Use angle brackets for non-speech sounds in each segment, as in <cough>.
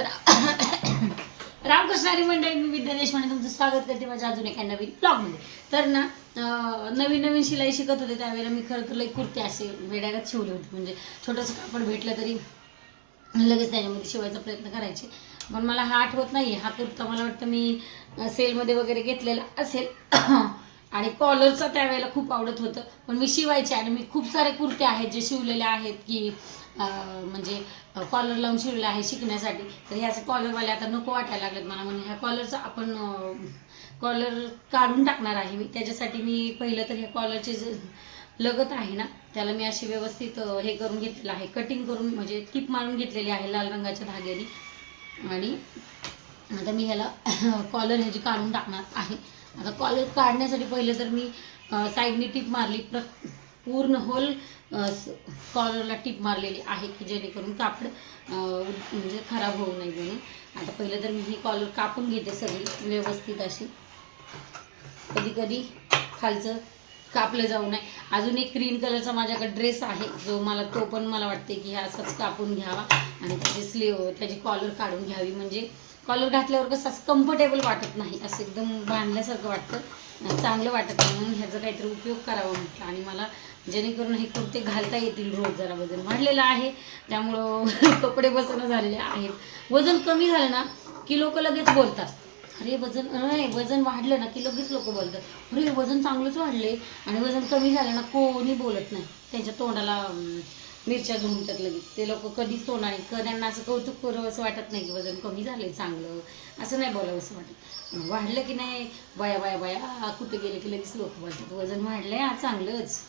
तर रामकृष्णारी मंडळी मी विद्या देशपांडे तुमचं स्वागत करते माझ्या अजून एका नवीन ब्लॉगमध्ये तर ना नवीन नवीन शिलाई शिकत होते त्यावेळेला मी खरं तर लई कुर्ती असे वेड्यागत शिवले होते. म्हणजे छोटंसं कापड भेटलं तरी लगेच त्याच्यामध्ये शिवायचा प्रयत्न करायचे. पण मला हा आठवत नाही हा कुर्ता मला वाटतं मी सेलमध्ये वगैरे घेतलेला असेल. <coughs> आणि कॉलरचं त्यावेळेला खूप आवडत होतं. पण मी शिवायचे आणि मी खूप सारे कुर्ते आहेत जे शिवलेले आहेत की म्हणजे कॉलर लावून शिवलं आहे शिकण्यासाठी. तर हे असं कॉलरवाले आता नको वाटायला लागलेत मला म्हणून. ह्या कॉलरचा आपण कॉलर काढून टाकणार आहे मी. त्याच्यासाठी मी पहिलं तर ह्या कॉलरचे जे लगत आहे ना त्याला मी अशी व्यवस्थित हे करून घेतलेलं आहे. कटिंग करून म्हणजे टिप मारून घेतलेली आहे लाल रंगाच्या धाग्याने. आणि आता मी ह्याला <coughs> कॉलर ह्याची काढून टाकणार आहे. आता कॉलर काढण्यासाठी पहिलं तर मी साईडने टिप मारली. प्र पूर्ण होल कॉलरला टिप मारलेली आहे की जेणेकरून कापड म्हणजे खराब होऊ नये म्हणून. आता पहिलं तर मी ही कॉलर कापून घेते सगळी व्यवस्थित अशी. कधी कधी खालचं कापलं जाऊ नये. अजून एक ग्रीन कलरचा माझ्याकडे ड्रेस आहे जो मला तो पण मला वाटते की हा असाच कापून घ्यावा आणि त्याची स्लीव त्याची कॉलर काढून घ्यावी. म्हणजे कॉलर घातल्यावर कसं असं कम्फर्टेबल वाटत नाही असं एकदम बांधल्यासारखं वाटतं. चांगलं वाटत नाही म्हणून ह्याचा काहीतरी उपयोग करावा म्हटलं आणि मला जेणेकरून हे कुर्ते घालता येतील रोज जरा वजन. वाढलेलं आहे त्यामुळं <laughs> कपडे बसणं झालेले आहेत. वजन कमी झालं ना की लोक लगेच बोलतात. अरे वजन नाही वजन वाढलं ना की लगेच लोक बोलतात. अरे वजन चांगलंच वाढले आणि वजन कमी झालं ना कोणी बोलत नाही. त्यांच्या तोंडाला मिरच्या झुमतात लगेच. ते लोक कधीच तोंडाने क त्यांना असं कौतुक करू असं वाटत नाही की वजन कमी झालं चांगलं. असं नाही बोलावं असं वाटत वाढलं की नाही? बाया बाया बया कुठे गेले की लगेच लोक बोलतात. वजन वाढलं हा चांगलंच.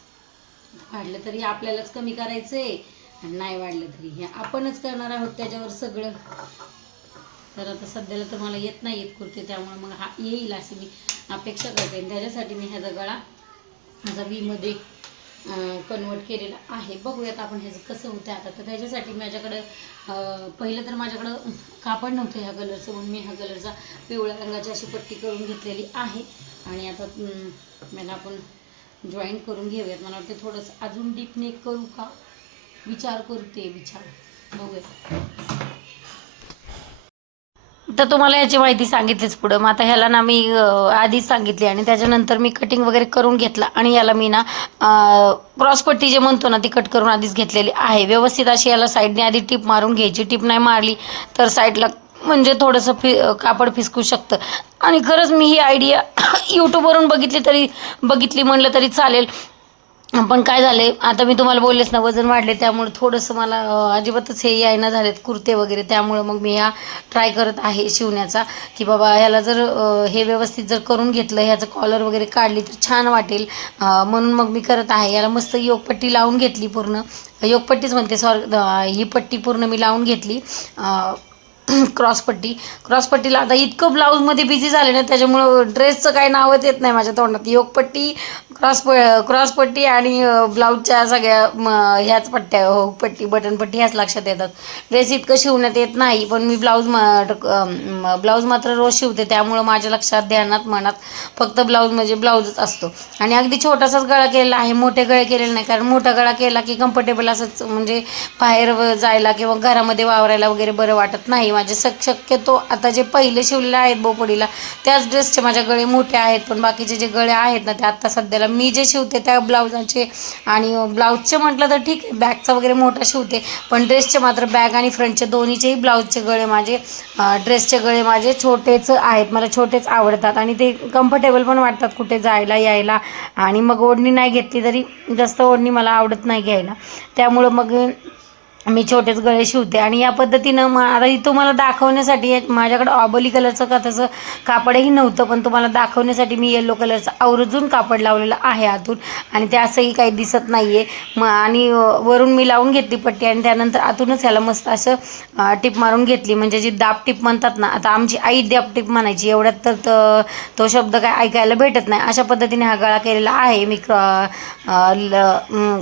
वाढलं तरी आपल्यालाच कमी करायचं आहे आणि नाही वाढलं तरी हे आपणच करणार आहोत त्याच्यावर सगळं. तर आता सध्याला तर मला येत नाही येत कुर्ते त्यामुळे मग हा येईल अशी मी अपेक्षा करते. आणि त्याच्यासाठी मी ह्याचा गळा माझा वीमध्ये कन्वर्ट केलेला आहे. बघूयात आपण ह्याचं कसं होतं आता. तर त्याच्यासाठी माझ्याकडं पहिलं तर माझ्याकडं कापड नव्हतं ह्या कलरचं म्हणून मी ह्या कलरचा पिवळ्या रंगाची अशी पट्टी करून घेतलेली आहे. आणि आता मला आपण जॉईन करून घेऊयात. मला वाटतं थोडंसं अजून डीप नेक करू का? विचार करते विचार. बघूया. तर तुम्हाला याची माहिती सांगितलीच पुढं. मग आता ह्याला ना मी आधीच सांगितली आणि त्याच्यानंतर मी कटिंग वगैरे करून घेतला आणि याला मी ना क्रॉसपट्टी जे म्हणतो ना ती कट करून आधीच घेतलेली आहे. व्यवस्थित अशी याला साईडने आधी टीप मारून घ्यायची. टीप नाही मारली तर साईडला म्हणजे थोडंसं फि कापड फिसकू शकतं. आणि खरंच मी ही आयडिया यूट्यूबवरून <coughs> बघितली तरी बघितली म्हणलं तरी चालेल. पण काय झालं आहे आता मी तुम्हाला बोललेच ना वजन वाढले त्यामुळे थोडंसं मला अजिबातच हे यायना झालेत कुर्ते वगैरे. त्यामुळं मग मी ह्या ट्राय करत आहे शिवण्याचा की बाबा ह्याला जर हे व्यवस्थित जर करून घेतलं ह्याचं कॉलर वगैरे काढली तर छान वाटेल. म्हणून मग मी करत आहे. याला मस्त योगपट्टी लावून घेतली पूर्ण. योगपट्टीच म्हणते सॉरी ही पट्टी पूर्ण मी लावून घेतली. <clears throat> क्रॉसपट्टी. क्रॉसपट्टीला आता इतकं ब्लाऊजमध्ये बिझी झाले ना त्याच्यामुळं ड्रेसचं काही नावच येत नाही माझ्या तोंडात. योगपट्टी क्रॉस प क्रॉसपट्टी आणि ब्लाऊजच्या सगळ्या म, ह्याच पट्ट्या हो पट्टी बटन पट्टी ह्याच लक्षात येतात. ड्रेस इतकं शिवण्यात येत नाही पण मी ब्लाऊज ब्लाऊज मात्र रोज शिवते त्यामुळं माझ्या लक्षात ध्यानात मनात फक्त ब्लाऊज म्हणजे ब्लाऊजच असतो. आणि अगदी छोटासाच गळा केलेला आहे मोठे गळे केलेले नाही कारण मोठा गळा केला की कम्फर्टेबल असंच म्हणजे बाहेर व- जायला किंवा घरामध्ये वावरायला वगैरे बरं वाटत नाही. माझे शक शक्यतो आता जे पहिले शिवलेले आहेत बोपडीला त्याच ड्रेसचे माझ्या गळे मोठे आहेत पण बाकीचे जे गळे आहेत ना ते आत्ता सध्याला मी जे शिवते त्या ब्लाऊजाचे आणि ब्लाऊजचे म्हटलं तर ठीक आहे बॅगचा वगैरे मोठा शिवते पण ड्रेसचे मात्र बॅग आणि फ्रंटचे दोन्हीचेही ब्लाऊजचे गळे माझे ड्रेसचे गळे माझे छोटेच आहेत मला छोटेच आवडतात आणि ते कम्फर्टेबल पण वाटतात कुठे जायला यायला आणि मग ओढणी नाही घेतली तरी जास्त ओढणी मला आवडत नाही घ्यायला. त्यामुळं मग मी छोटेच गळे शिवते. आणि या पद्धतीनं मग आता ही तुम्हाला दाखवण्यासाठी एक माझ्याकडं ऑबली कलरचं का तसं कापडही नव्हतं पण तुम्हाला दाखवण्यासाठी मी येलो कलरचं आवर्जून कापड लावलेलं आहे आतून. आणि ते असंही काही दिसत नाही आहे मग आणि वरून मी लावून घेतली पट्टी आणि त्यानंतर आतूनच ह्याला मस्त असं टिप मारून घेतली. म्हणजे जी दाब टिप म्हणतात ना आता आमची आई दाब टिप म्हणायची. एवढ्यात तर तो शब्द काय ऐकायला भेटत नाही. अशा पद्धतीने हा गळा केलेला आहे. मी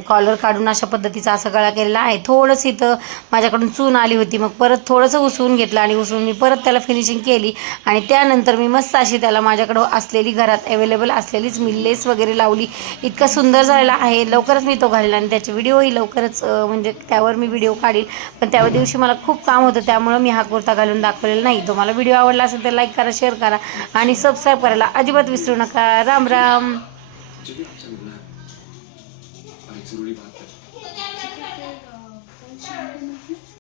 कॉलर काढून अशा पद्धतीचा असा गळा केलेला आहे. थोडंसं तिथं माझ्याकडून चून आली होती. मग परत थोडंसं उसवून घेतलं आणि उसवून मी परत त्याला फिनिशिंग केली. आणि त्यानंतर मी मस्त अशी त्याला माझ्याकडं असलेली घरात अवेलेबल असलेलीच मी लेस वगैरे लावली. इतका सुंदर झालेला आहे. लवकरच मी तो घालेला आणि त्याचे व्हिडिओही लवकरच म्हणजे त्यावर मी व्हिडिओ काढील. पण त्या दिवशी मला खूप काम होतं. त्यामुळं मी हा कुर्ता घालून दाखवलेला नाही. तुम्हाला व्हिडिओ आवडला असेल तर लाईक करा शेअर करा आणि सबस्क्राईब करायला अजिबात विसरू नका. राम राम.